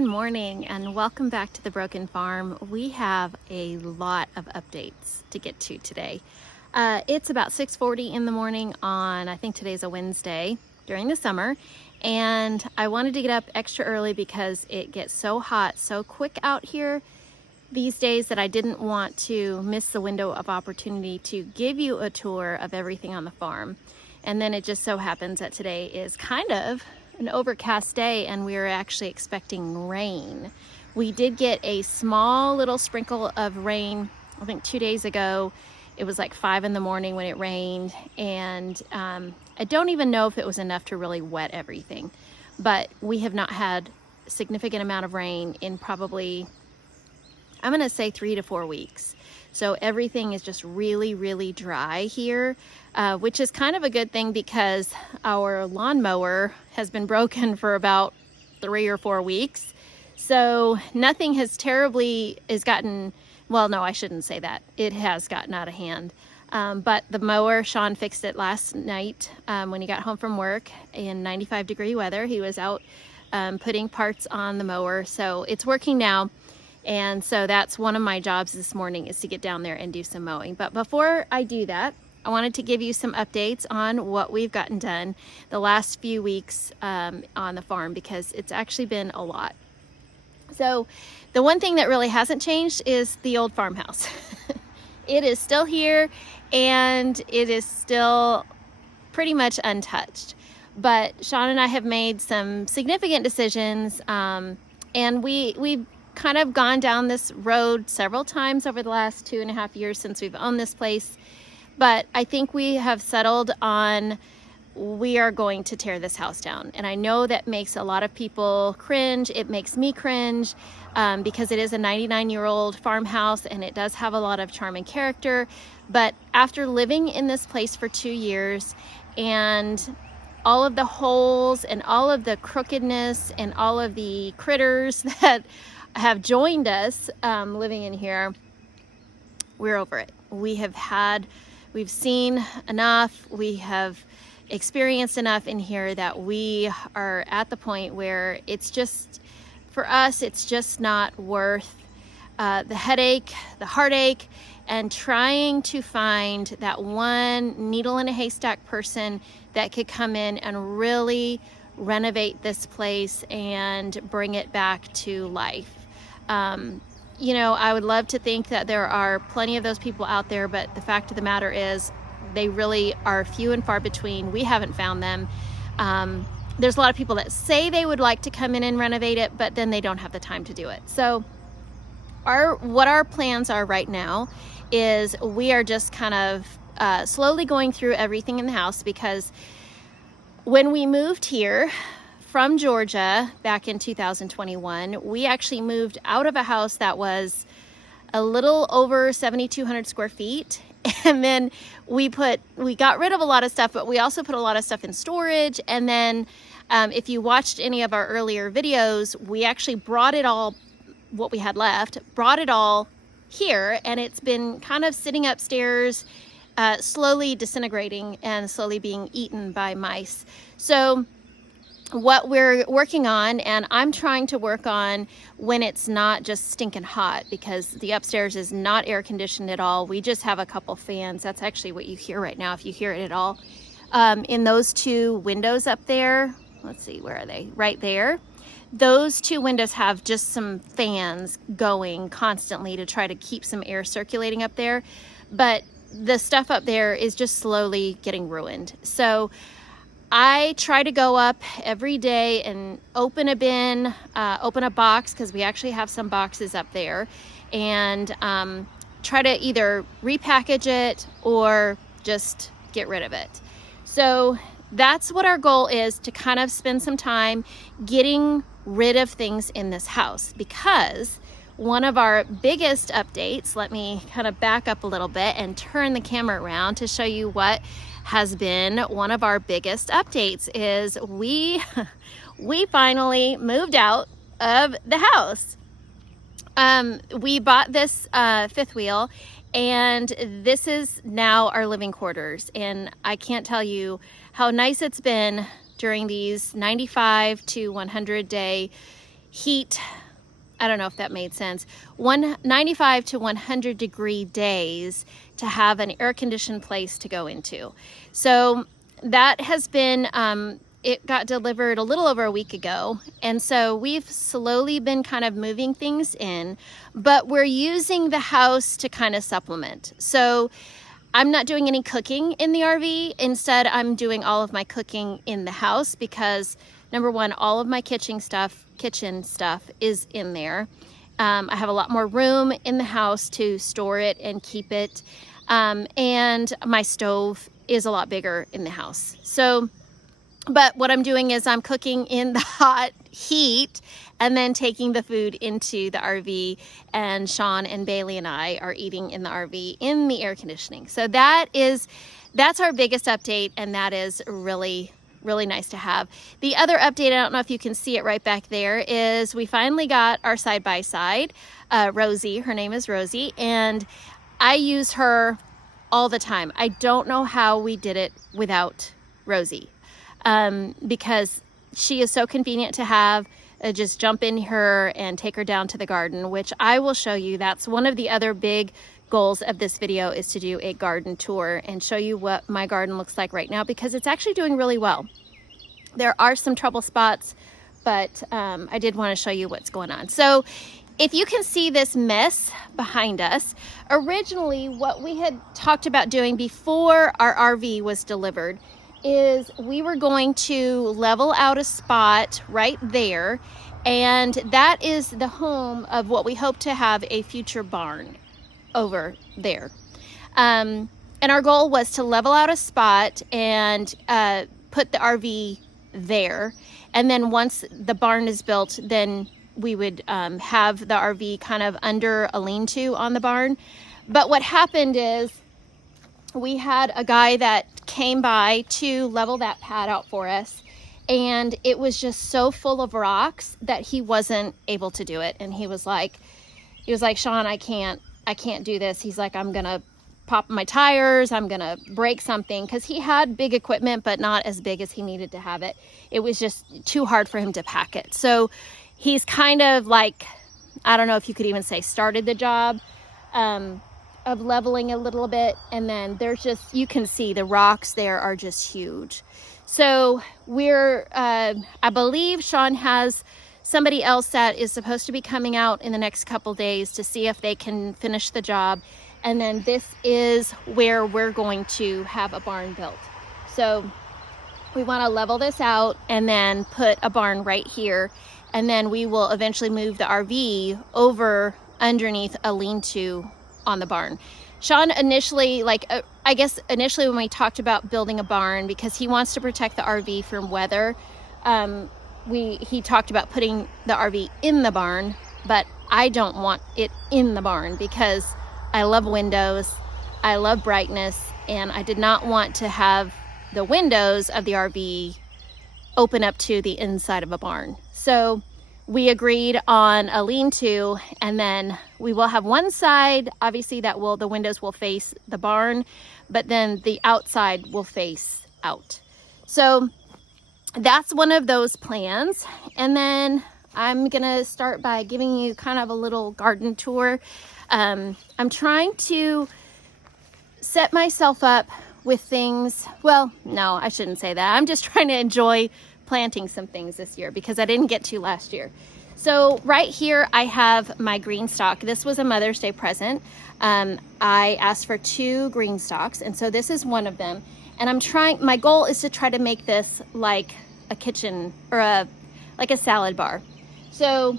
Good morning and welcome back to the Broken Farm. We have a lot of updates to get to today. It's about 6:40 in the morning on, I think today's a Wednesday during the summer, and I wanted to get up extra early because it gets so hot so quick out here these days that I didn't want to miss the window of opportunity to give you a tour of everything on the farm. And then it just so happens that today is kind of an overcast day and we are actually expecting rain. We did get a small little sprinkle of rain, I think 2 days ago. It was like 5 in the morning when it rained, and I don't even know if it was enough to really wet everything. But we have not had a significant amount of rain in probably, I'm gonna say 3 to 4 weeks. So everything is just really, really dry here, which is kind of a good thing because our lawnmower has been broken for about 3 or 4 weeks. So nothing has gotten, well, no, I shouldn't say that. It has gotten out of hand. But the mower, Shawn fixed it last night when he got home from work in 95-degree weather. He was out putting parts on the mower, so it's working now. And so that's one of my jobs this morning, is to get down there and do some mowing. But before I do that, I wanted to give you some updates on what we've gotten done the last few weeks on the farm, because it's actually been a lot. So the one thing that really hasn't changed is the old farmhouse. It is still here and it is still pretty much untouched. But Shawn and I have made some significant decisions, and we've kind of gone down this road several times over the last 2.5 years since we've owned this place. But I think we have settled on, we are going to tear this house down. And I know that makes a lot of people cringe. It makes me cringe because it is a 99-year-old farmhouse and it does have a lot of charm and character. But after living in this place for 2 years, and all of the holes and all of the crookedness and all of the critters that have joined us living in here, we're over it. We've seen enough. We have experienced enough in here that we are at the point where it's just, for us, it's just not worth the headache, the heartache, and trying to find that one needle in a haystack person that could come in and really renovate this place and bring it back to life. You know, I would love to think that there are plenty of those people out there, but the fact of the matter is they really are few and far between. We haven't found them. There's a lot of people that say they would like to come in and renovate it, but then they don't have the time to do it. So what our plans are right now is we are just kind of slowly going through everything in the house, because when we moved here from Georgia back in 2021, we actually moved out of a house that was a little over 7,200 square feet. And then we got rid of a lot of stuff, but we also put a lot of stuff in storage. And then if you watched any of our earlier videos, we actually brought it all, what we had left, brought it all here. And it's been kind of sitting upstairs, slowly disintegrating and slowly being eaten by mice. So what we're working on, and I'm trying to work on when it's not just stinking hot, because the upstairs is not air conditioned at all. We just have a couple fans. That's actually what you hear right now, if you hear it at all. In those 2 windows up there, let's see, where are they? Right there. Those 2 windows have just some fans going constantly to try to keep some air circulating up there. But the stuff up there is just slowly getting ruined. So I try to go up every day and open a bin, open a box, because we actually have some boxes up there, and try to either repackage it or just get rid of it. So that's what our goal is, to kind of spend some time getting rid of things in this house, because one of our biggest updates, let me kind of back up a little bit and turn the camera around to show you what has been one of our biggest updates, is we finally moved out of the house. We bought this fifth wheel, and this is now our living quarters, and I can't tell you how nice it's been during these 95 to 100 day heat, I don't know if that made sense, 95 to 100 degree days to have an air conditioned place to go into. So that has been, it got delivered a little over a week ago. And so we've slowly been kind of moving things in, but we're using the house to kind of supplement. So I'm not doing any cooking in the RV. Instead, I'm doing all of my cooking in the house because number one, all of my kitchen stuff is in there. I have a lot more room in the house to store it and keep it. And my stove is a lot bigger in the house. So, but what I'm doing is I'm cooking in the hot heat and then taking the food into the RV, and Shawn and Bailey and I are eating in the RV in the air conditioning. So that's our biggest update, and that is really nice to have. The other update, I don't know if you can see it right back there, is we finally got our side-by-side, Rosie, her name is Rosie, and I use her all the time. I don't know how we did it without Rosie, because she is so convenient to have. Just jump in her and take her down to the garden, which I will show you. That's one of the other big goals of this video, is to do a garden tour and show you what my garden looks like right now, because it's actually doing really well. There are some trouble spots, but I did want to show you what's going on. So if you can see this mess behind us, originally what we had talked about doing before our RV was delivered is we were going to level out a spot right there, and that is the home of what we hope to have a future barn over there. And our goal was to level out a spot and put the RV there, and then once the barn is built, then we would have the RV kind of under a lean-to on the barn. But what happened is we had a guy that came by to level that pad out for us, and it was just so full of rocks that he wasn't able to do it. And he was like, Shawn, I can't do this. He's like, I'm gonna pop my tires, I'm gonna break something, because he had big equipment but not as big as he needed to have it. It was just too hard for him to pack it. So he's kind of like, I don't know if you could even say started the job of leveling a little bit, and then there's just, you can see the rocks there are just huge. So we're I believe Shawn has somebody else that is supposed to be coming out in the next couple days to see if they can finish the job, and then this is where we're going to have a barn built. So we want to level this out and then put a barn right here, and then we will eventually move the RV over underneath a lean-to on the barn. Shawn initially, I guess initially when we talked about building a barn, because he wants to protect the RV from weather, he talked about putting the RV in the barn, but I don't want it in the barn because I love windows, I love brightness, and I did not want to have the windows of the RV open up to the inside of a barn. So we agreed on a lean-to, and then we will have one side, obviously, that the windows will face the barn, but then the outside will face out. So that's one of those plans. And then I'm gonna start by giving you kind of a little garden tour. I'm trying to set myself up with things, well, no, I shouldn't say that. I'm just trying to enjoy planting some things this year because I didn't get to last year. So right here I have my green stalk. This was a Mother's Day present. I asked for 2 green stalks, and so this is one of them. And my goal is to try to make this like a kitchen, or like a salad bar. So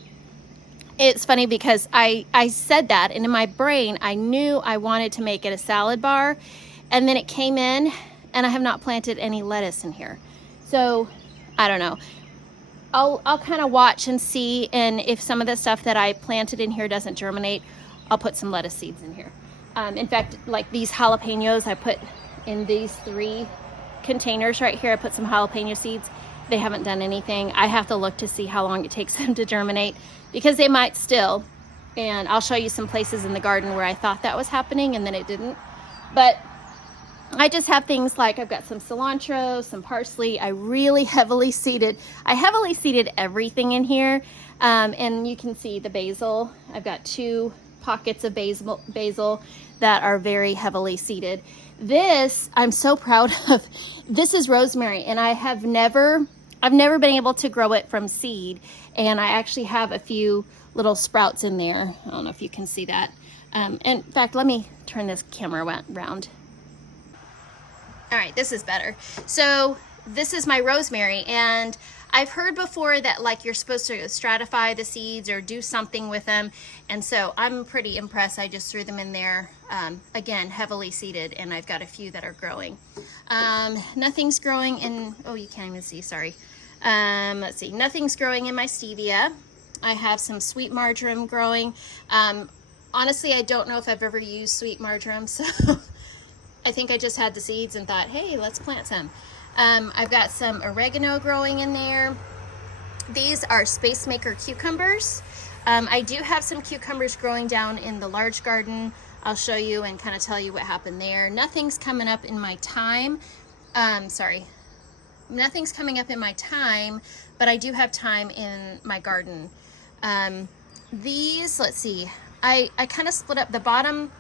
it's funny because I said that, and in my brain I knew I wanted to make it a salad bar, and then it came in and I have not planted any lettuce in here. So I don't know. I'll kind of watch and see, and if some of the stuff that I planted in here doesn't germinate, I'll put some lettuce seeds in here. In fact, like these jalapenos, I put in these 3 containers right here. I put some jalapeno seeds. They haven't done anything. I have to look to see how long it takes them to germinate, because they might still. And I'll show you some places in the garden where I thought that was happening and then it didn't. But I just have things like I've got some cilantro, some parsley. I heavily seeded everything in here. And you can see the basil. I've got 2 pockets of basil that are very heavily seeded. This I'm so proud of. This is rosemary, and I've never been able to grow it from seed. And I actually have a few little sprouts in there. I don't know if you can see that. In fact, let me turn this camera around. All right, this is better. So this is my rosemary, and I've heard before that like you're supposed to stratify the seeds or do something with them, and so I'm pretty impressed. I just threw them in there, again, heavily seeded, and I've got a few that are growing. Nothing's growing in, oh, you can't even see, sorry. Let's see, nothing's growing in my stevia. I have some sweet marjoram growing. Honestly, I don't know if I've ever used sweet marjoram, so I think I just had the seeds and thought, hey, let's plant some. I've got some oregano growing in there. These are Space Maker cucumbers. I do have some cucumbers growing down in the large garden. I'll show you and kind of tell you what happened there. Nothing's coming up in my thyme. Nothing's coming up in my thyme, but I do have thyme in my garden. These, let's see, I kind of split up the bottom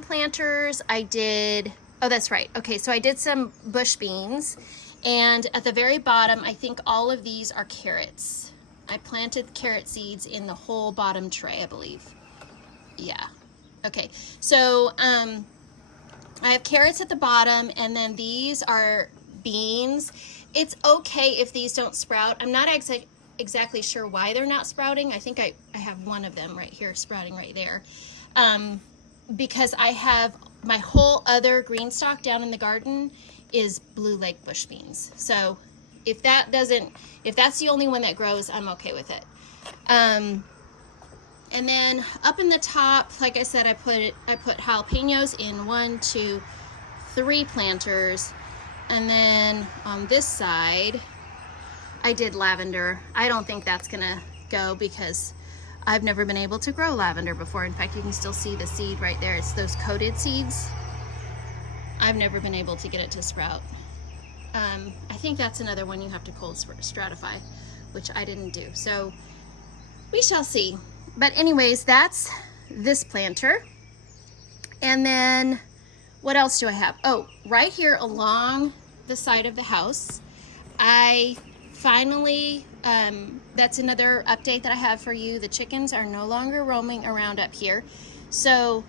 planters. I did, oh, that's right. Okay, so I did some bush beans, and at the very bottom, I think all of these are carrots. I planted carrot seeds in the whole bottom tray, I believe. Yeah. Okay, so I have carrots at the bottom, and then these are beans. It's okay if these don't sprout. I'm not exactly sure why they're not sprouting. I think I have one of them right here sprouting right there. Because I have my whole other green stalk down in the garden is blue lake bush beans. So if that's the only one that grows, I'm okay with it. And then up in the top, like I said, I put jalapenos in 1, 2, 3 planters. And then on this side, I did lavender. I don't think that's gonna go because I've never been able to grow lavender before. In fact, you can still see the seed right there. It's those coated seeds. I've never been able to get it to sprout. I think that's another one you have to cold stratify, which I didn't do. So we shall see. But anyways, that's this planter. And then what else do I have? Oh, right here along the side of the house, I finally, that's another update that I have for you. The chickens are no longer roaming around up here. So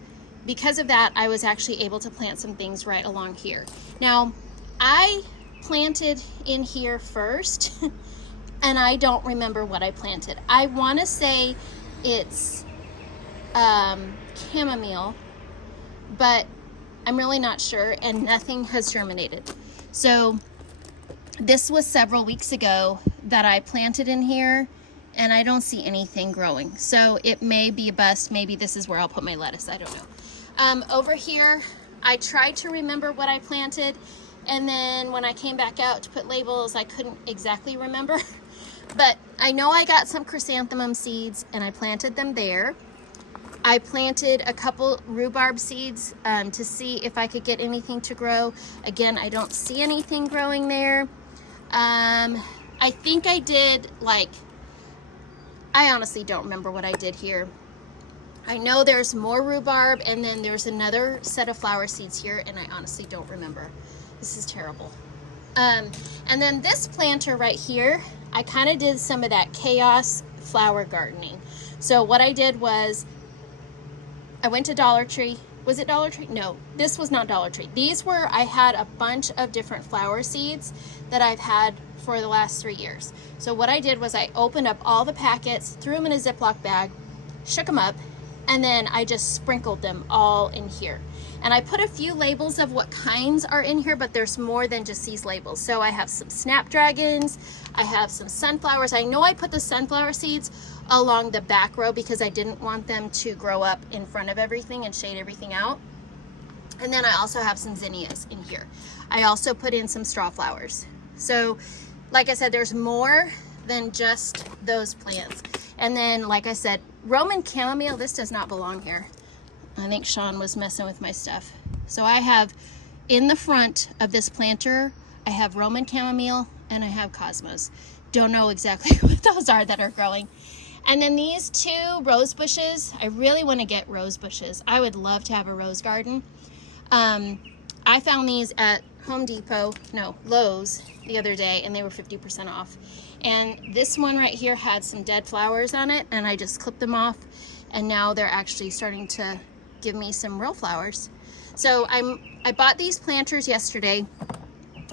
because of that, I was actually able to plant some things right along here. Now, I planted in here first, and I don't remember what I planted. I want to say it's chamomile, but I'm really not sure, and nothing has germinated. So this was several weeks ago that I planted in here, and I don't see anything growing. So it may be a bust. Maybe this is where I'll put my lettuce. I don't know. Over here, I tried to remember what I planted, and then when I came back out to put labels, I couldn't exactly remember. But I know I got some chrysanthemum seeds, and I planted them there. I planted a couple rhubarb seeds to see if I could get anything to grow. Again, I don't see anything growing there. I think I did, like, I honestly don't remember what I did here. I know there's more rhubarb, and then there's another set of flower seeds here, and I honestly don't remember. This is terrible. And then this planter right here, I kind of did some of that chaos flower gardening. So what I did was, I went to Dollar Tree. Was it Dollar Tree? No, this was not Dollar Tree. These were, I had a bunch of different flower seeds that I've had for the last 3 years. So what I did was I opened up all the packets, threw them in a Ziploc bag, shook them up, and then I just sprinkled them all in here. And I put a few labels of what kinds are in here, but there's more than just these labels. So I have some snapdragons, I have some sunflowers. I know I put the sunflower seeds along the back row because I didn't want them to grow up in front of everything and shade everything out. And then I also have some zinnias in here. I also put in some straw flowers. So like I said, there's more than just those plants. And then, like I said, Roman chamomile, this does not belong here. I think Shawn was messing with my stuff. So I have in the front of this planter, I have Roman chamomile and I have cosmos. Don't know exactly what those are that are growing. And then these 2 rose bushes, I really want to get rose bushes. I would love to have a rose garden. I found these at Lowe's the other day, and they were 50% off. And this one right here had some dead flowers on it, and I just clipped them off, and now they're actually starting to give me some real flowers. So I bought these planters yesterday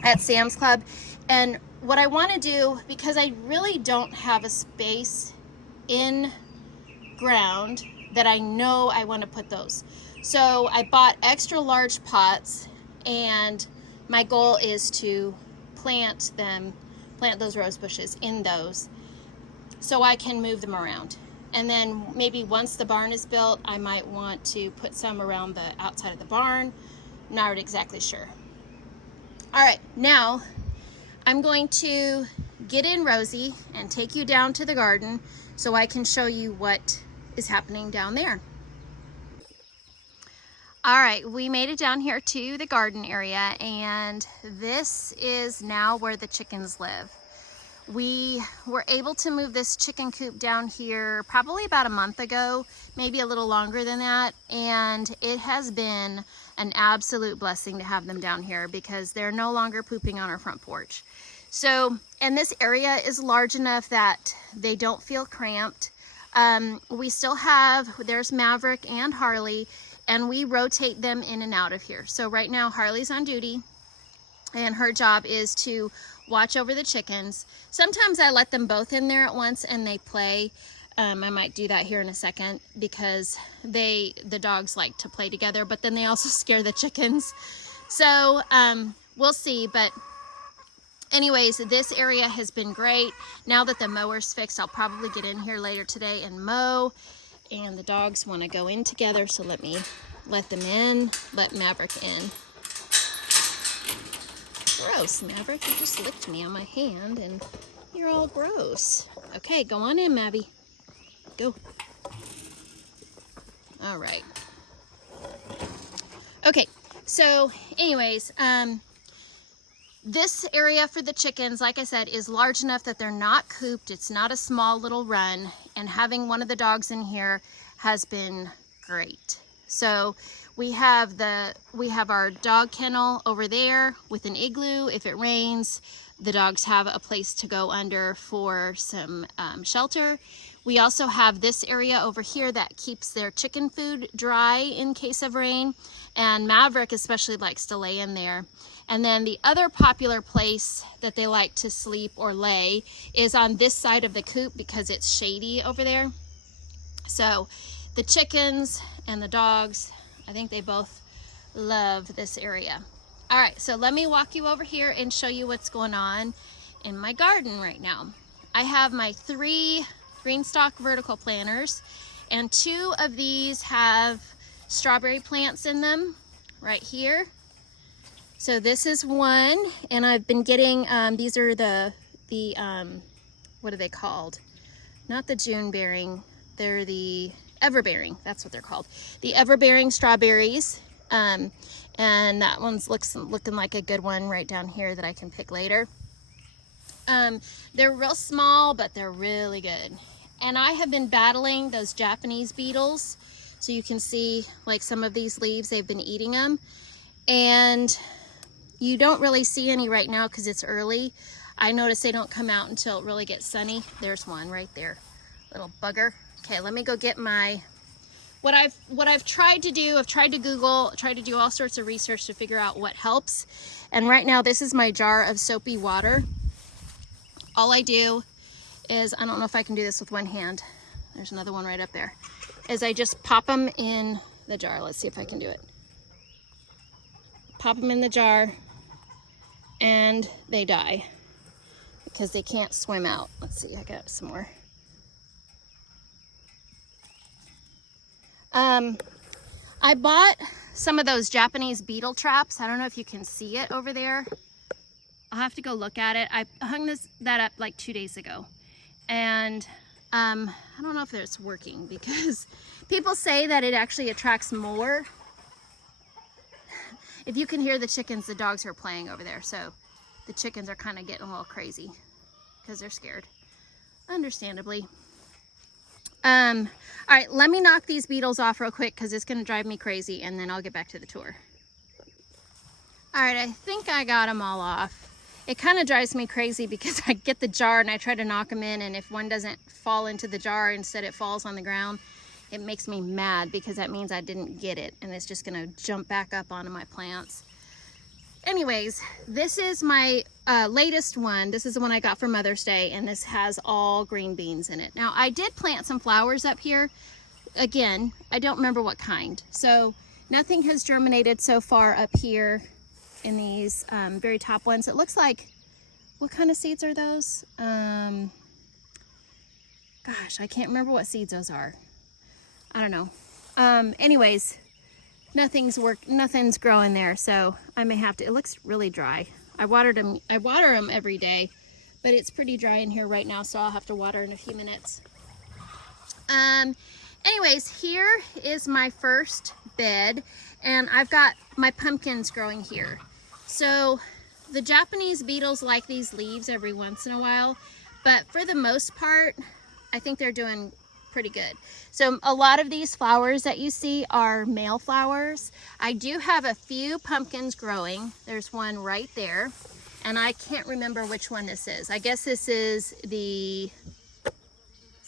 at Sam's Club, and what I want to do, because I really don't have a space in ground that I know I want to put those. So I bought extra large pots, and my goal is to plant those rose bushes in those so I can move them around. And then maybe once the barn is built, I might want to put some around the outside of the barn. Not exactly sure. All right, now I'm going to get in Rosie and take you down to the garden so I can show you what is happening down there. All right, we made it down here to the garden area, and this is now where the chickens live. We were able to move this chicken coop down here probably about a month ago, maybe a little longer than that, and it has been an absolute blessing to have them down here because they're no longer pooping on our front porch. So, and this area is large enough that they don't feel cramped. We still have, there's Maverick and Harley, and we rotate them in and out of here. So right now Harley's on duty, and her job is to watch over the chickens. Sometimes I let them both in there at once and they play. I might do that here in a second because the dogs like to play together, but then they also scare the chickens. So we'll see. But anyways, this area has been great. Now that the mower's fixed, I'll probably get in here later today and mow. And the dogs want to go in together, so let me let them in, let Maverick in. Gross, Maverick, you just licked me on my hand and you're all gross. Okay, go on in, Mavy. Go. All right. Okay, so anyways, this area for the chickens, like I said, is large enough that they're not cooped. It's not a small little run, and having one of the dogs in here has been great. So we have our dog kennel over there with an igloo. If it rains, the dogs have a place to go under for some shelter. We also have this area over here that keeps their chicken food dry in case of rain, and Maverick especially likes to lay in there. And then the other popular place that they like to sleep or lay is on this side of the coop because it's shady over there. So the chickens and the dogs, I think they both love this area. All right, so let me walk you over here and show you what's going on in my garden right now. I have my 3 green stalk vertical planters, and 2 of these have strawberry plants in them right here. So this is one, and I've been getting, these are the what are they called? Not the June bearing, they're the everbearing, that's what they're called. The everbearing strawberries, and that one's looking like a good one right down here that I can pick later. They're real small, but they're really good. And I have been battling those Japanese beetles. So you can see like some of these leaves, they've been eating them. And you don't really see any right now because it's early. I notice they don't come out until it really gets sunny. There's one right there, little bugger. Okay, let me go get my, what I've tried to do, I've tried to Google, tried to do all sorts of research to figure out what helps. And right now this is my jar of soapy water. All I do is, I don't know if I can do this with one hand. There's another one right up there. Is I just pop them in the jar. Let's see if I can do it. Pop them in the jar and they die because they can't swim out. Let's see, I got some more. I bought some of those Japanese beetle traps. I don't know if you can see it over there. I'll have to go look at it. I hung that up like 2 days ago. And I don't know if it's working because people say that it actually attracts more. If you can hear the chickens, the dogs are playing over there. So the chickens are kind of getting a little crazy because they're scared, understandably. All right, let me knock these beetles off real quick because it's going to drive me crazy, and then I'll get back to the tour. All right, I think I got them all off. It kind of drives me crazy because I get the jar and I try to knock them in, and if one doesn't fall into the jar, instead it falls on the ground, it makes me mad because that means I didn't get it, and it's just going to jump back up onto my plants. Anyways, this is my latest one. This is the one I got for Mother's Day, and this has all green beans in it. Now, I did plant some flowers up here. Again, I don't remember what kind. So nothing has germinated so far up here in these very top ones. It looks like, what kind of seeds are those? Gosh, I can't remember what seeds those are. I don't know. Anyways, nothing's growing there, so I may have to. It looks really dry. I water them every day, but it's pretty dry in here right now, so I'll have to water in a few minutes. Anyways, here is my first bed, and I've got my pumpkins growing here. So the Japanese beetles like these leaves every once in a while, but for the most part, I think they're doing pretty good. So a lot of these flowers that you see are male flowers. I do have a few pumpkins growing. There's one right there, and I can't remember which one this is. I guess this is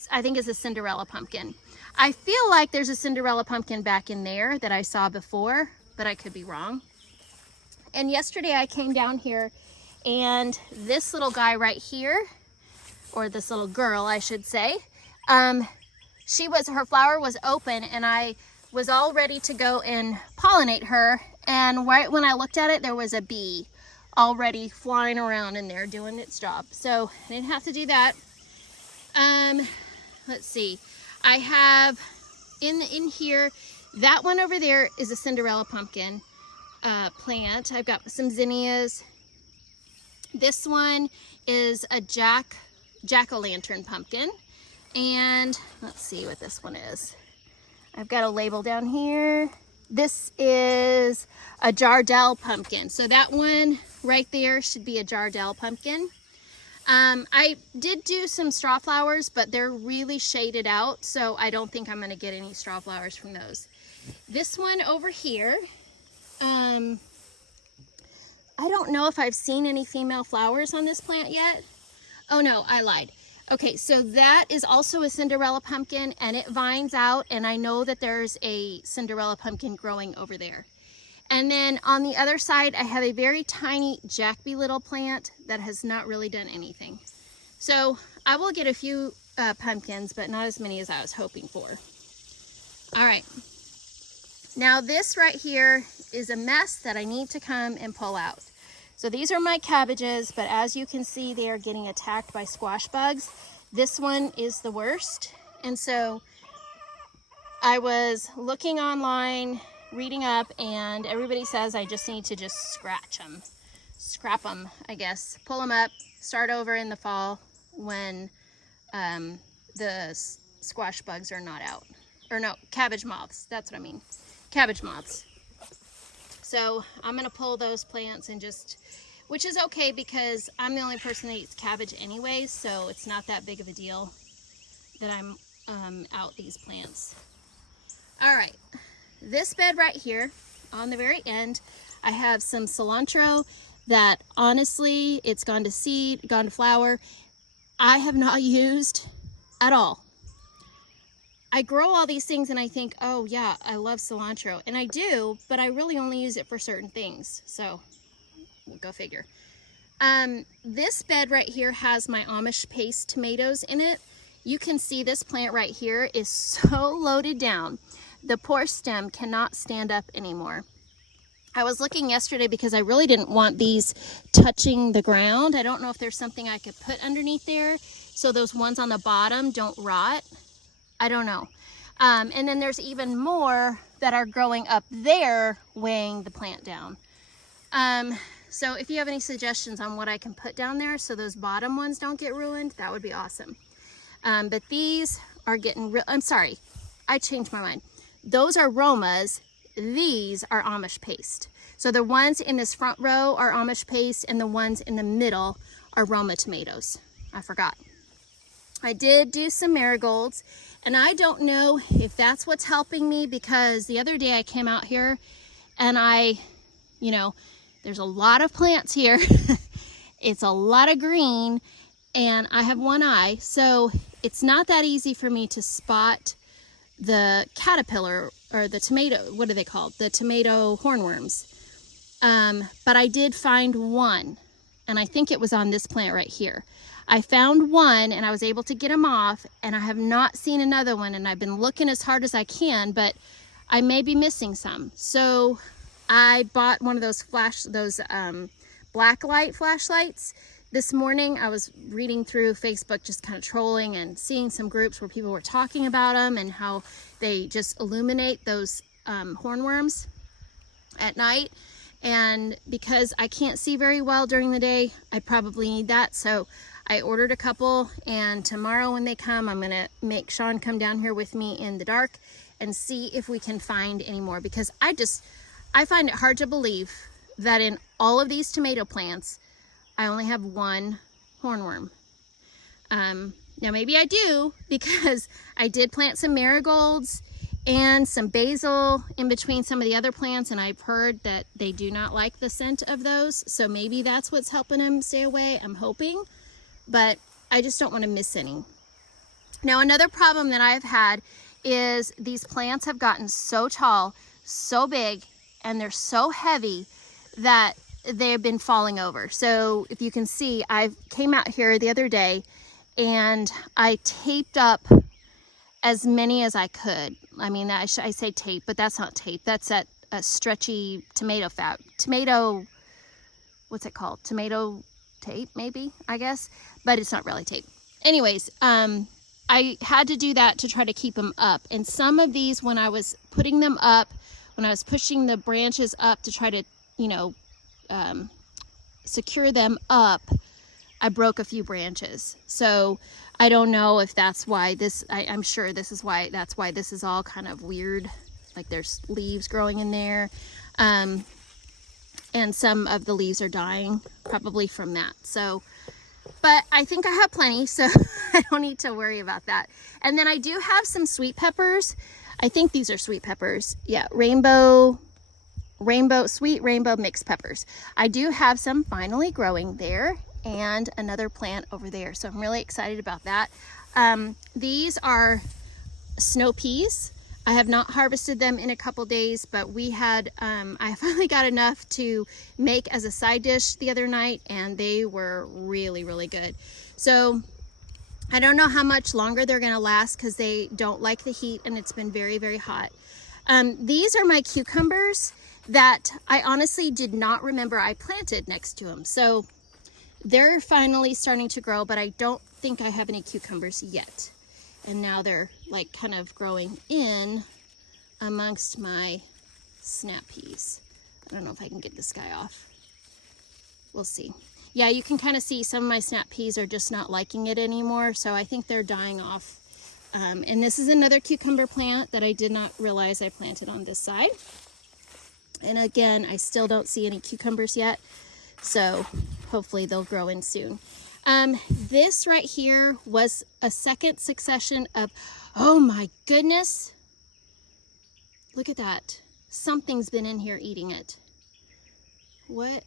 I think it's a Cinderella pumpkin. I feel like there's a Cinderella pumpkin back in there that I saw before, but I could be wrong. And yesterday I came down here, and this little guy right here, or this little girl I should say, her flower was open, and I was all ready to go and pollinate her, and right when I looked at it, there was a bee already flying around in there doing its job. So I didn't have to do that. Let's see, I have in here, that one over there is a Cinderella pumpkin plant. I've got some zinnias. This one is a jack-o'-lantern pumpkin. And let's see what this one is. I've got a label down here. This is a Jardel pumpkin. So that one right there should be a Jardel pumpkin. I did do some straw flowers, but they're really shaded out, so I don't think I'm going to get any straw flowers from those. This one over here, I don't know if I've seen any female flowers on this plant yet. Oh no, I lied. Okay, so that is also a Cinderella pumpkin, and it vines out, and I know that there's a Cinderella pumpkin growing over there. And then on the other side, I have a very tiny Jack-Be Little plant that has not really done anything. So I will get a few pumpkins, but not as many as I was hoping for. All right. Now this right here is a mess that I need to come and pull out. So these are my cabbages, but as you can see, they are getting attacked by squash bugs. This one is the worst. And so I was looking online, reading up, and everybody says I just need to just scratch them. Scrap them, I guess. Pull them up, start over in the fall when the squash bugs are not out. Or no, cabbage moths, that's what I mean. Cabbage moths. So I'm going to pull those plants and just, which is okay because I'm the only person that eats cabbage anyways, so it's not that big of a deal that I'm out these plants. All right, this bed right here on the very end, I have some cilantro that honestly, it's gone to seed, gone to flower. I have not used at all. I grow all these things and I think, oh yeah, I love cilantro. And I do, but I really only use it for certain things. So, we'll go figure. This bed right here has my Amish paste tomatoes in it. You can see this plant right here is so loaded down. The poor stem cannot stand up anymore. I was looking yesterday because I really didn't want these touching the ground. I don't know if there's something I could put underneath there so those ones on the bottom don't rot. I don't know. And then there's even more that are growing up there weighing the plant down. So if you have any suggestions on what I can put down there so those bottom ones don't get ruined, that would be awesome. But these are getting I'm sorry, I changed my mind. Those are Romas. these are Amish paste. So the ones in this front row are Amish paste, and the ones in the middle are Roma tomatoes. I forgot. I did do some marigolds, and I don't know if that's what's helping me, because the other day I came out here and there's a lot of plants here. It's a lot of green, and I have one eye, so it's not that easy for me to spot the caterpillar or the tomato, what are they called? The tomato hornworms. But I did find one, and I think it was on this plant right here. I found one and I was able to get them off, and I have not seen another one, and I've been looking as hard as I can, but I may be missing some. So I bought one of those black light flashlights. This morning I was reading through Facebook, just kind of trolling and seeing some groups where people were talking about them and how they just illuminate those hornworms at night. And because I can't see very well during the day, I probably need that. So I ordered a couple, and tomorrow when they come, I'm gonna make Shawn come down here with me in the dark and see if we can find any more, because I find it hard to believe that in all of these tomato plants, I only have one hornworm. Now maybe I do, because I did plant some marigolds and some basil in between some of the other plants, and I've heard that they do not like the scent of those. So maybe that's what's helping them stay away. I'm hoping, but I just don't want to miss any. Now, another problem that I've had is these plants have gotten so tall, so big, and they're so heavy that they've been falling over. So if you can see, I came out here the other day and I taped up as many as I could. I mean, I say tape, but that's not tape. That's that stretchy tomato what's it called? Tomato tape, maybe, I guess, but it's not really tape. Anyways, I had to do that to try to keep them up. And some of these, when I was putting them up, when I was pushing the branches up to try to, secure them up, I broke a few branches. So I don't know if that's why I'm sure that's why this is all kind of weird. Like there's leaves growing in there. And some of the leaves are dying, probably from that. So, but I think I have plenty, so I don't need to worry about that. And then I do have some sweet peppers. I think these are sweet peppers. Yeah, sweet rainbow mixed peppers. I do have some finally growing there, and another plant over there. So I'm really excited about that. These are snow peas. I have not harvested them in a couple days, but we had, I finally got enough to make as a side dish the other night, and they were really, really good. So I don't know how much longer they're gonna last, because they don't like the heat and it's been very, very hot. These are my cucumbers that I honestly did not remember I planted next to them. So they're finally starting to grow, but I don't think I have any cucumbers yet. And now they're like kind of growing in amongst my snap peas. I don't know if I can get this guy off. We'll see. Yeah, you can kind of see some of my snap peas are just not liking it anymore. So I think they're dying off. And this is another cucumber plant that I did not realize I planted on this side. And again, I still don't see any cucumbers yet. So hopefully they'll grow in soon. This right here was a second succession of, oh my goodness. Look at that. Something's been in here eating it. What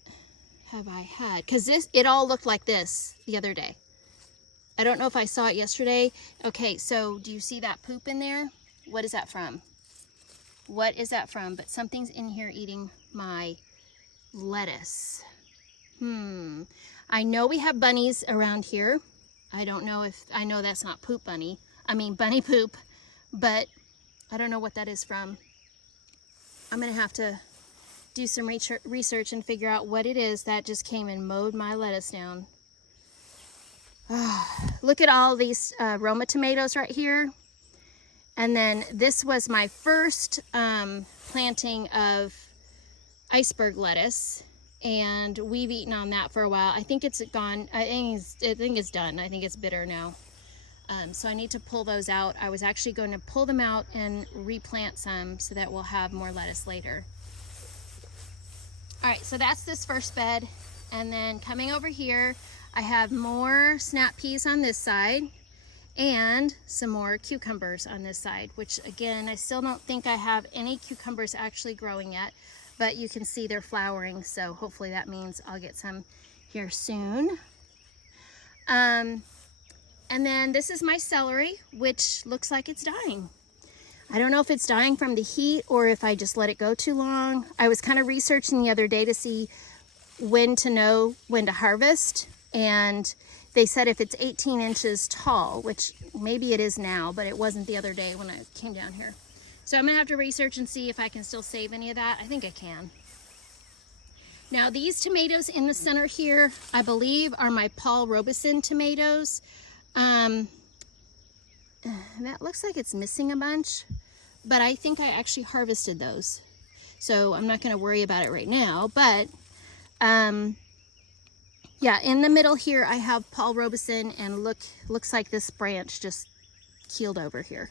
have I had? Because it all looked like this the other day. I don't know if I saw it yesterday. Okay, so do you see that poop in there? What is that from? What is that from? But something's in here eating my lettuce. I know we have bunnies around here. I don't know if, I know that's not poop bunny. I mean bunny poop, but I don't know what that is from. I'm gonna have to do some research and figure out what it is that just came and mowed my lettuce down. Look at all these Roma tomatoes right here. And then this was my first planting of iceberg lettuce, and we've eaten on that for a while. I think it's gone. I think it's done. I think it's bitter now. So I need to pull those out. I was actually going to pull them out and replant some so that we'll have more lettuce later. All right, so that's this first bed. And then coming over here, I have more snap peas on this side and some more cucumbers on this side, which again, I still don't think I have any cucumbers actually growing yet, but you can see they're flowering. So hopefully that means I'll get some here soon. And then this is my celery, which looks like it's dying. I don't know if it's dying from the heat or if I just let it go too long. I was kind of researching the other day to see when to know when to harvest, and they said if it's 18 inches tall, which maybe it is now, but it wasn't the other day when I came down here. So I'm gonna have to research and see if I can still save any of that. I think I can. Now these tomatoes in the center here, I believe are my Paul Robeson tomatoes. That looks like it's missing a bunch, but I think I actually harvested those. So I'm not gonna worry about it right now, but yeah, in the middle here, I have Paul Robeson, and looks like this branch just keeled over here.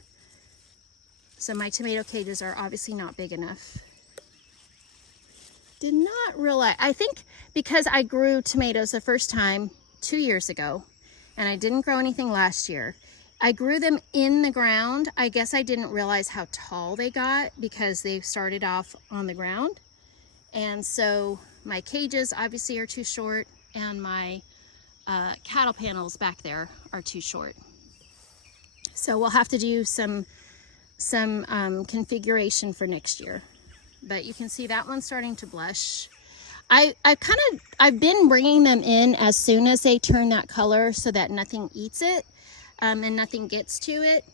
So my tomato cages are obviously not big enough. Did not realize, I think because I grew tomatoes the first time 2 years ago, and I didn't grow anything last year. I grew them in the ground. I guess I didn't realize how tall they got because they started off on the ground. And so my cages obviously are too short, and my cattle panels back there are too short. So we'll have to do some configuration for next year. But you can see that one's starting to blush. I've been bringing them in as soon as they turn that color so that nothing eats it and nothing gets to it.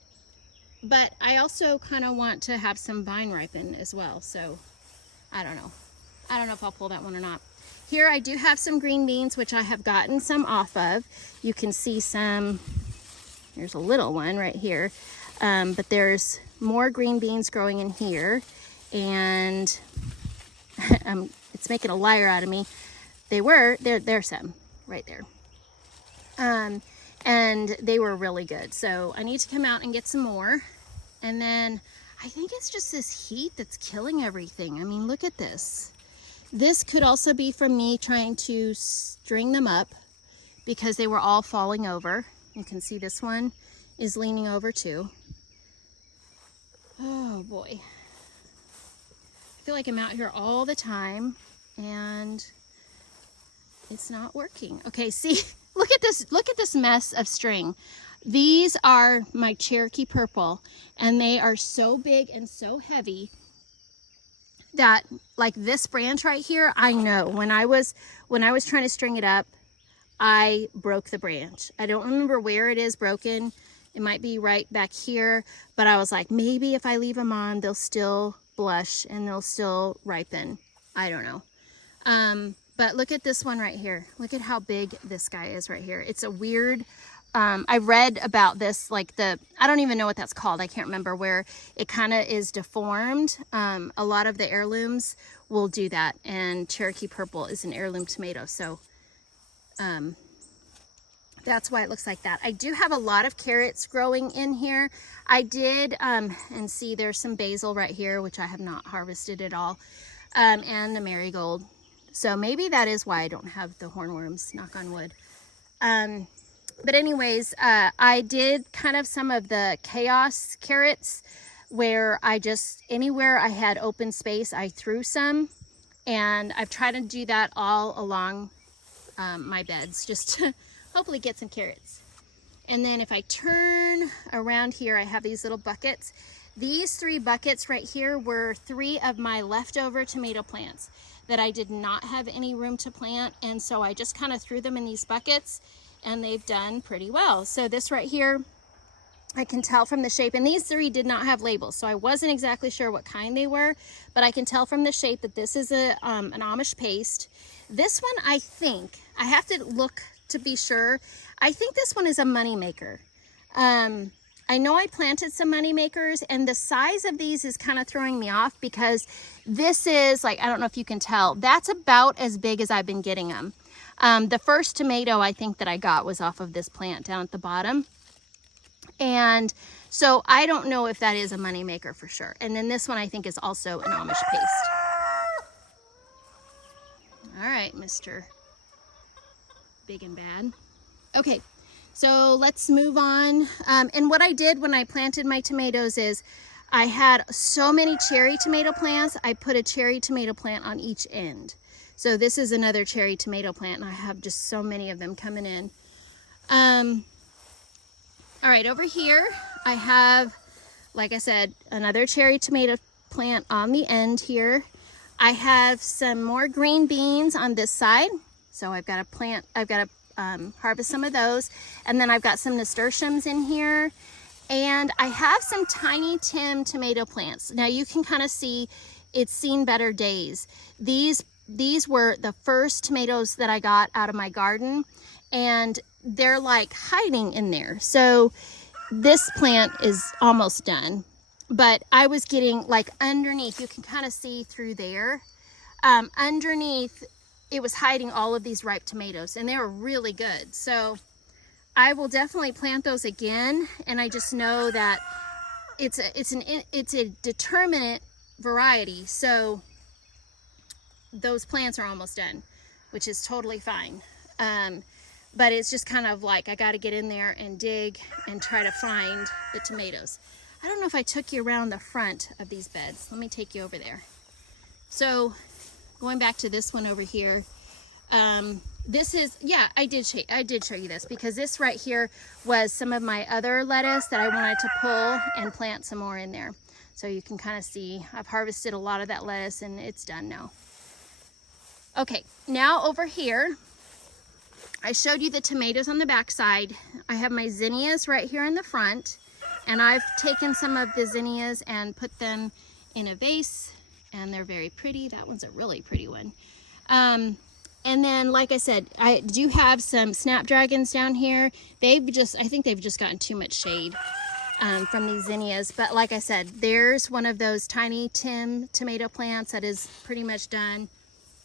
But I also kind of want to have some vine ripen as well. So I don't know. I don't know if I'll pull that one or not. Here I do have some green beans, which I have gotten some off of. You can see some, there's a little one right here. But there's more green beans growing in here. And it's making a liar out of me. There's some right there. And they were really good. So I need to come out and get some more. And then I think it's just this heat that's killing everything. I mean, look at this. This could also be from me trying to string them up because they were all falling over. You can see this one is leaning over too. Oh boy. I feel like I'm out here all the time and it's not working. Okay, see, look at this mess of string. These are my Cherokee Purple, and they are so big and so heavy that, like this branch right here, I know when I was trying to string it up, I broke the branch. I don't remember where it is broken. It might be right back here, but I was like, maybe if I leave them on, they'll still blush and they'll still ripen. I don't know. But look at this one right here. Look at how big this guy is right here. It's a weird, I read about this, like I don't even know what that's called. I can't remember, where it kind of is deformed. A lot of the heirlooms will do that, and Cherokee Purple is an heirloom tomato. So that's why it looks like that. I do have a lot of carrots growing in here. I did, and see there's some basil right here, which I have not harvested at all, and the marigold. So maybe that is why I don't have the hornworms, knock on wood. But anyways, I did kind of some of the chaos carrots where I just, anywhere I had open space, I threw some. And I've tried to do that all along my beds, just to hopefully get some carrots. And then if I turn around here, I have these little buckets. These 3 buckets right here were 3 of my leftover tomato plants that I did not have any room to plant. And so I just kind of threw them in these buckets, and they've done pretty well. So this right here, I can tell from the shape, and these 3 did not have labels, so I wasn't exactly sure what kind they were, but I can tell from the shape that this is an Amish paste. This one, I think, I have to look to be sure. I think this one is a money maker. I know I planted some money makers, and the size of these is kind of throwing me off because this is like, I don't know if you can tell, that's about as big as I've been getting them. The first tomato I think that I got was off of this plant down at the bottom. And so I don't know if that is a money maker for sure. And then this one I think is also an Amish paste. All right, Mr. Big and Bad. Okay, so let's move on. And what I did when I planted my tomatoes is I had so many cherry tomato plants, I put a cherry tomato plant on each end. So this is another cherry tomato plant, and I have just so many of them coming in. All right, over here I have, like I said, another cherry tomato plant on the end here. I have some more green beans on this side, so I've got to harvest some of those. And then I've got some nasturtiums in here, and I have some tiny Tim tomato plants. Now you can kind of see it's seen better days. These were the first tomatoes that I got out of my garden, and they're like hiding in there. So this plant is almost done, but I was getting like underneath, you can kind of see through there, underneath it was hiding all of these ripe tomatoes, and they were really good. So I will definitely plant those again, and I just know that it's a determinate variety, so those plants are almost done, which is totally fine. But it's just kind of like I got to get in there and dig and try to find the tomatoes. I don't know if I took you around the front of these beds. Let me take you over there. So going back to this one over here, this is, yeah, I did show you this, because this right here was some of my other lettuce that I wanted to pull and plant some more in there. So you can kind of see I've harvested a lot of that lettuce, and it's done now. Okay, now over here, I showed you the tomatoes on the back side. I have my zinnias right here in the front, and I've taken some of the zinnias and put them in a vase, and they're very pretty. That one's a really pretty one. And then, like I said, I do have some snapdragons down here. I think they've just gotten too much shade from these zinnias. But like I said, there's one of those tiny Tim tomato plants that is pretty much done.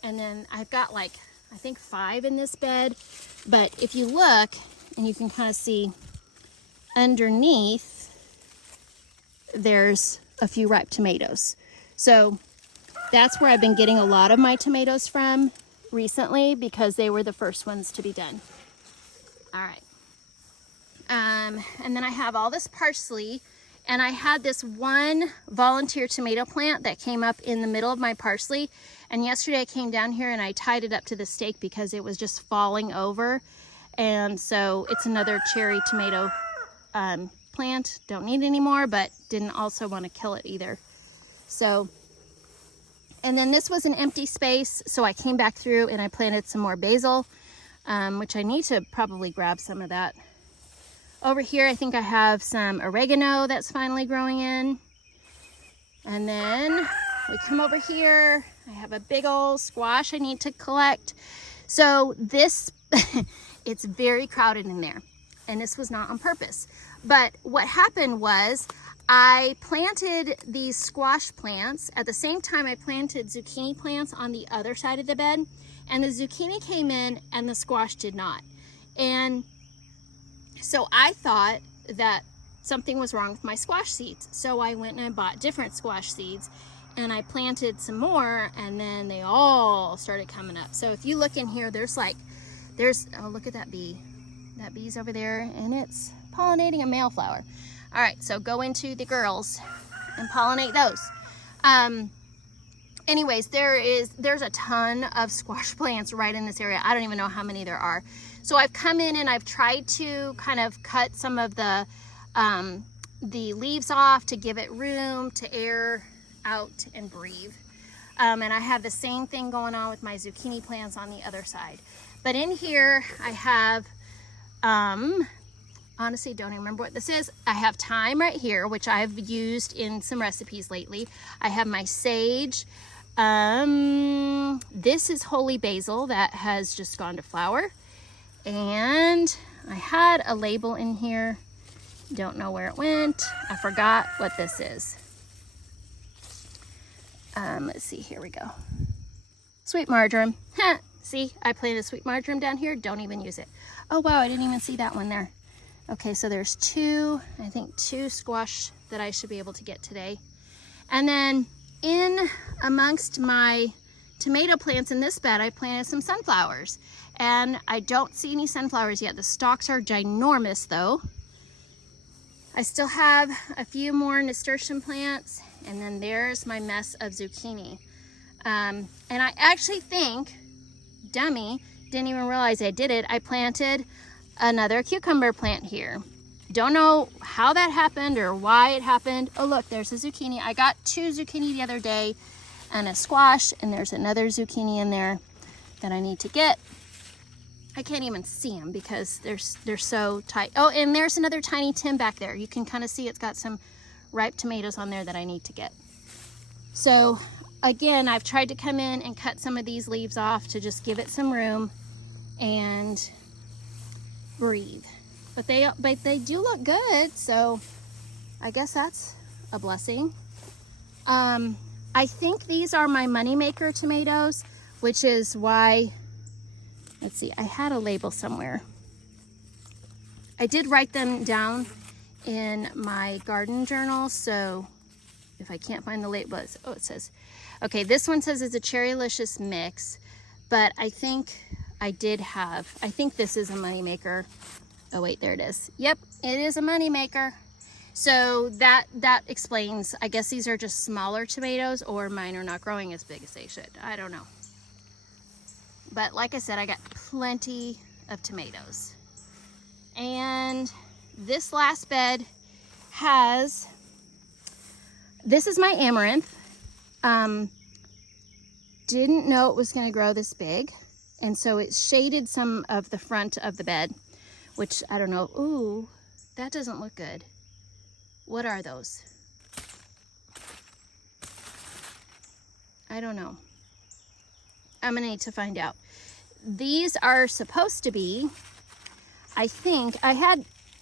And then I've got like, I think 5 in this bed. But if you look, and you can kind of see underneath, there's a few ripe tomatoes. So that's where I've been getting a lot of my tomatoes from recently, because they were the first ones to be done. All right. And then I have all this parsley, and I had this one volunteer tomato plant that came up in the middle of my parsley. And yesterday I came down here and I tied it up to the stake because it was just falling over. And so it's another cherry tomato plant. Don't need any more, but didn't also want to kill it either. So, and then this was an empty space, so I came back through and I planted some more basil, which I need to probably grab some of that. Over here, I think I have some oregano that's finally growing in. And then we come over here, I have a big old squash I need to collect. So this, it's very crowded in there, and this was not on purpose. But what happened was I planted these squash plants at the same time I planted zucchini plants on the other side of the bed, and the zucchini came in and the squash did not. And so I thought that something was wrong with my squash seeds. So I went and I bought different squash seeds, and I planted some more, and then they all started coming up. So if you look in here, oh, look at that bee. That bee's over there, and it's pollinating a male flower. All right, so go into the girls and pollinate those. Anyways, there's a ton of squash plants right in this area. I don't even know how many there are. So I've come in and I've tried to kind of cut some of the leaves off to give it room to air out and breathe. And I have the same thing going on with my zucchini plants on the other side. But in here I have, honestly don't even remember what this is. I have thyme right here, which I've used in some recipes lately. I have my sage. This is holy basil that has just gone to flower. And I had a label in here. Don't know where it went. I forgot what this is. Let's see, here we go. Sweet marjoram. See, I planted sweet marjoram down here. Don't even use it. Oh wow, I didn't even see that one there. Okay, so there's two squash that I should be able to get today. And then in amongst my tomato plants in this bed, I planted some sunflowers. And I don't see any sunflowers yet. The stalks are ginormous though. I still have a few more nasturtium plants, and then there's my mess of zucchini. And I actually think, dummy, didn't even realize I did it. I planted another cucumber plant here. Don't know how that happened or why it happened. Oh look, there's a zucchini. I got 2 zucchini the other day and a squash, and there's another zucchini in there that I need to get. I can't even see them because they're so tight. Oh, and there's another tiny Tim back there. You can kind of see it's got some ripe tomatoes on there that I need to get. So again, I've tried to come in and cut some of these leaves off to just give it some room and breathe. But they do look good, so I guess that's a blessing. I think these are my moneymaker tomatoes, which is why, let's see, I had a label somewhere. I did write them down in my garden journal, so if I can't find the label, it says, okay, this one says it's a Cherrylicious mix, but I think I think this is a moneymaker. Oh wait, there it is. Yep, it is a moneymaker. So that explains, I guess these are just smaller tomatoes, or mine are not growing as big as they should. I don't know. But like I said, I got plenty of tomatoes. And this last bed has, this is my amaranth. Didn't know it was gonna grow this big. And so it shaded some of the front of the bed, which I don't know. Ooh, that doesn't look good. What are those? I don't know. I'm gonna need to find out. These are supposed to be, I think,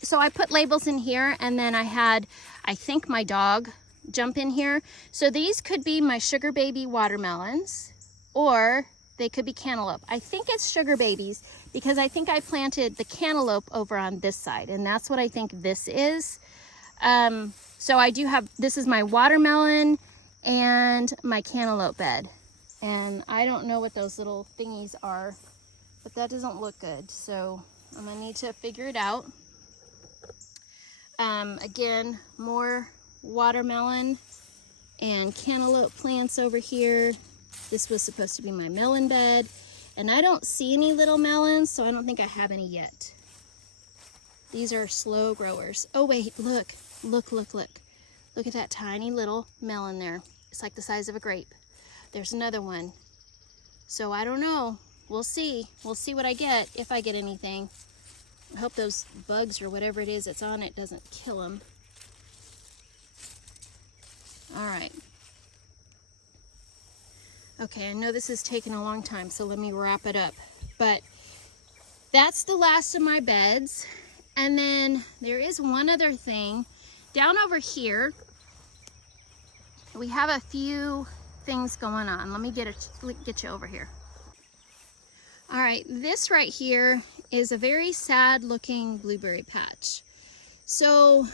so I put labels in here, and then I had, I think, my dog jump in here. So these could be my sugar baby watermelons, or they could be cantaloupe. I think it's sugar babies because I think I planted the cantaloupe over on this side, and that's what I think this is. So I do have, this is my watermelon and my cantaloupe bed. And I don't know what those little thingies are, but that doesn't look good. So I'm gonna need to figure it out. Again, more watermelon and cantaloupe plants over here. This was supposed to be my melon bed, and I don't see any little melons, so I don't think I have any yet. These are slow growers. Oh wait, look. Look at that tiny little melon there. It's like the size of a grape. There's another one. So I don't know. We'll see what I get, if I get anything. I hope those bugs or whatever it is that's on it doesn't kill them. All right. Okay, I know this is taking a long time, so let me wrap it up. But that's the last of my beds. And then there is one other thing. Down over here, we have a few things going on. Let me get you over here. All right, this right here is a very sad looking blueberry patch. So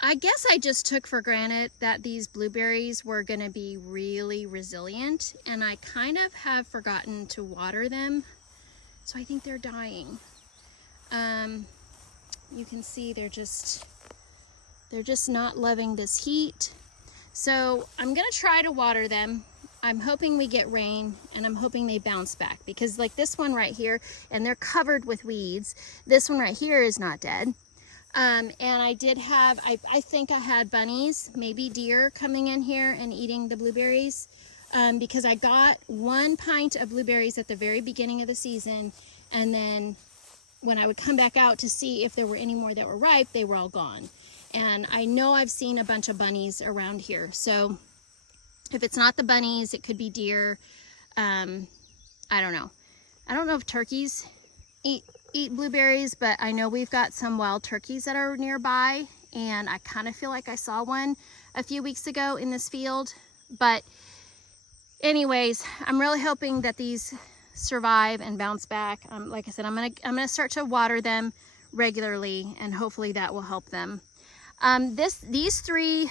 I guess I just took for granted that these blueberries were gonna be really resilient, and I kind of have forgotten to water them. So I think they're dying. You can see they're just not loving this heat. So I'm gonna try to water them. I'm hoping we get rain, and I'm hoping they bounce back, because like this one right here, and they're covered with weeds. This one right here is not dead. And I did have, I think I had bunnies, maybe deer, coming in here and eating the blueberries, because I got 1 pint of blueberries at the very beginning of the season, and then when I would come back out to see if there were any more that were ripe, they were all gone. And I know I've seen a bunch of bunnies around here. So if it's not the bunnies, it could be deer. I don't know. I don't know if turkeys eat blueberries, but I know we've got some wild turkeys that are nearby. And I kind of feel like I saw one a few weeks ago in this field. But anyways, I'm really hoping that these survive and bounce back. Like I said, I'm gonna start to water them regularly, and hopefully that will help them. These three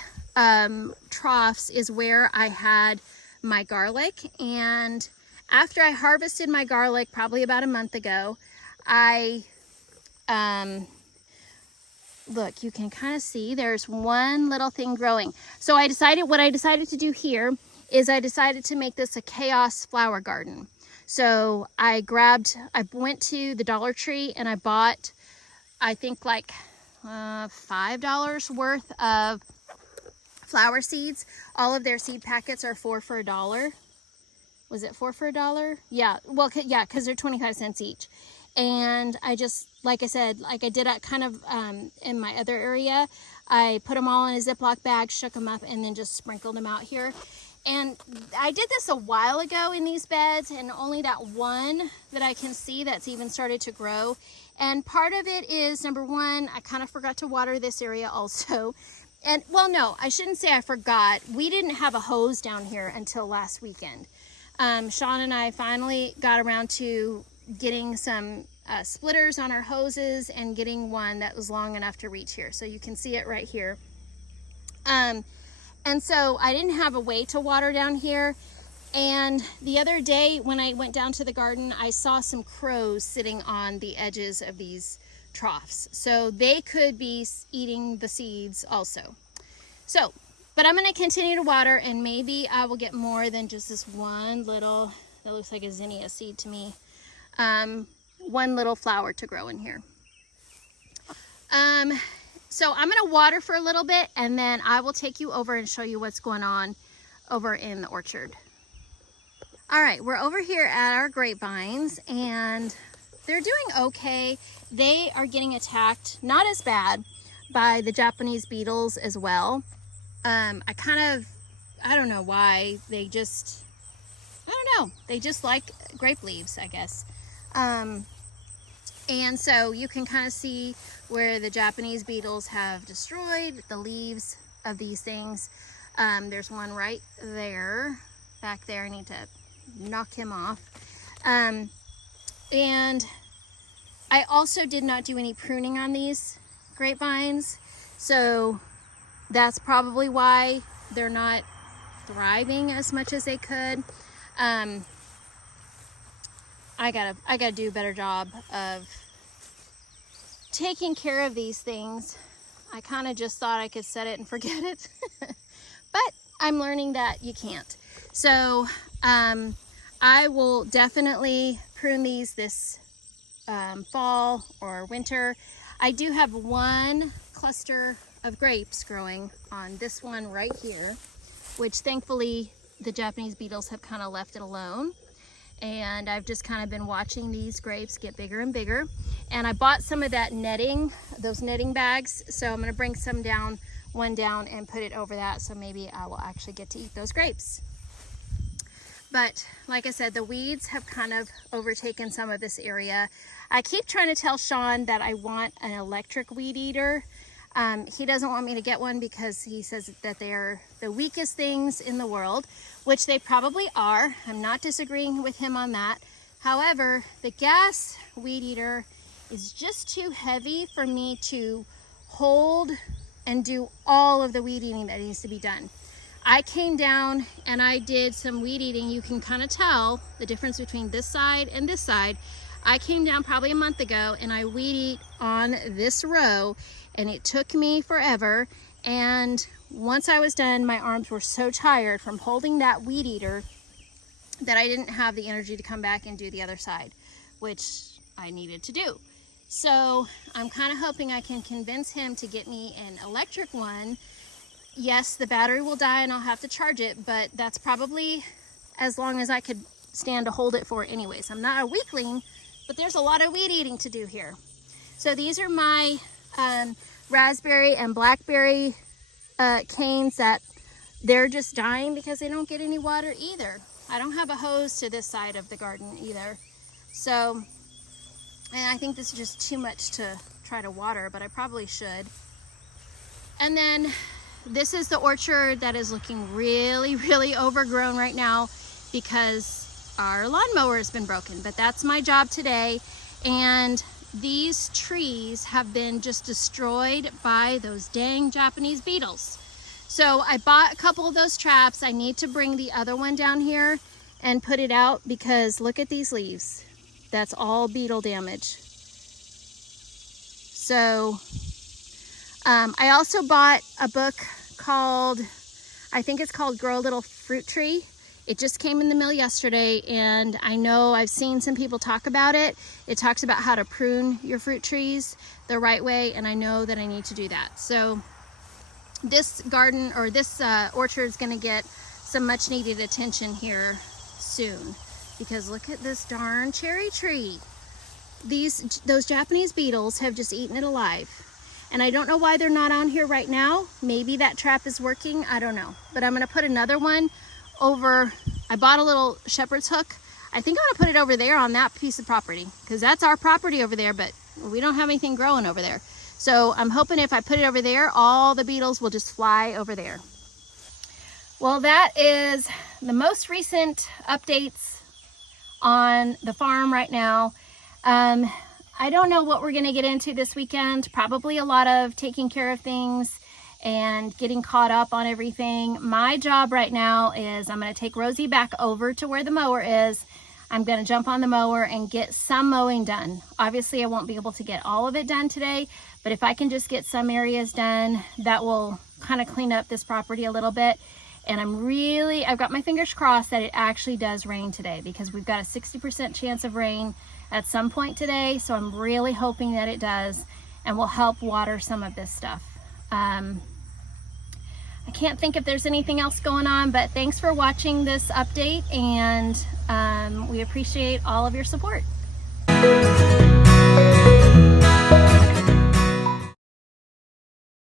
troughs is where I had my garlic, and after I harvested my garlic probably about a month ago, I look, you can kind of see there's one little thing growing. So what I decided to do here is I decided to make this a chaos flower garden. So I went to the Dollar Tree and I bought, I think like $5 worth of flower seeds. All of their seed packets are 4 for $1. Was it 4 for $1? Yeah, well, yeah, because they're 25 cents each. And I just, like I said, like I did at kind of in my other area, I put them all in a Ziploc bag, shook them up, and then just sprinkled them out here. And I did this a while ago in these beds, and only that one that I can see that's even started to grow. And part of it is, number one, I kind of forgot to water this area also. And, well, no, I shouldn't say I forgot. We didn't have a hose down here until last weekend. Shawn and I finally got around to getting some splitters on our hoses and getting one that was long enough to reach here. So you can see it right here. And so I didn't have a way to water down here. And the other day when I went down to the garden, I saw some crows sitting on the edges of these troughs. So they could be eating the seeds also. So, but I'm going to continue to water, and maybe I will get more than just this one little, that looks like a zinnia seed to me. One little flower to grow in here. So I'm going to water for a little bit, and then I will take you over and show you what's going on over in the orchard. All right, we're over here at our grapevines, and they're doing okay. They are getting attacked, not as bad, by the Japanese beetles as well. I don't know why, they just like grape leaves, I guess. And so you can kind of see where the Japanese beetles have destroyed the leaves of these things. There's one right there, back there. I need to knock him off. And I also did not do any pruning on these grapevines, so that's probably why they're not thriving as much as they could. I gotta do a better job of taking care of these things. I kind of just thought I could set it and forget it, but I'm learning that you can't. So I will definitely prune these this fall or winter. I do have one cluster of grapes growing on this one right here, which thankfully the Japanese beetles have kind of left it alone. And I've just kind of been watching these grapes get bigger and bigger. And I bought some of that netting, those netting bags. So I'm going to bring one down and put it over that. So maybe I will actually get to eat those grapes. But like I said, the weeds have kind of overtaken some of this area. I keep trying to tell Shawn that I want an electric weed eater. He doesn't want me to get one because he says that they're the weakest things in the world, which they probably are. I'm not disagreeing with him on that. However, the gas weed eater is just too heavy for me to hold and do all of the weed eating that needs to be done. I came down and I did some weed eating. You can kind of tell the difference between this side and this side. I came down probably a month ago and I weed eat on this row, and it took me forever. And once I was done, my arms were so tired from holding that weed eater that I didn't have the energy to come back and do the other side, which I needed to do. So I'm kind of hoping I can convince him to get me an electric one. Yes, the battery will die and I'll have to charge it, but that's probably as long as I could stand to hold it for anyways. I'm not a weakling, but there's a lot of weed eating to do here. So these are my raspberry and blackberry canes that they're just dying because they don't get any water either. I don't have a hose to this side of the garden either. So, and I think this is just too much to try to water, but I probably should. And then this is the orchard that is looking really, really overgrown right now because our lawnmower has been broken, but that's my job today. And these trees have been just destroyed by those dang Japanese beetles. So I bought a couple of those traps. I need to bring the other one down here and put it out because look at these leaves. That's all beetle damage. So I also bought a book called, I think it's called Grow a Little Fruit Tree. It just came in the mail yesterday, and I know I've seen some people talk about it. It talks about how to prune your fruit trees the right way, and I know that I need to do that. So this garden, or this orchard, is going to get some much needed attention here soon, because look at this darn cherry tree. Those Japanese beetles have just eaten it alive, and I don't know why they're not on here right now. Maybe that trap is working, I don't know. But I'm going to put another one over. I bought a little shepherd's hook. I think I'm going to put it over there on that piece of property, because that's our property over there, but we don't have anything growing over there. So I'm hoping if I put it over there, all the beetles will just fly over there. Well, that is the most recent updates on the farm right now. I don't know what we're going to get into this weekend. Probably a lot of taking care of things and getting caught up on everything. My job right now is I'm going to take Rosie back over to where the mower is. I'm going to jump on the mower and get some mowing done. Obviously, I won't be able to get all of it done today, but if I can just get some areas done, that will kind of clean up this property a little bit. And I've got my fingers crossed that it actually does rain today, because we've got a 60% chance of rain at some point today. So I'm really hoping that it does and will help water some of this stuff. I can't think if there's anything else going on, but thanks for watching this update, and we appreciate all of your support.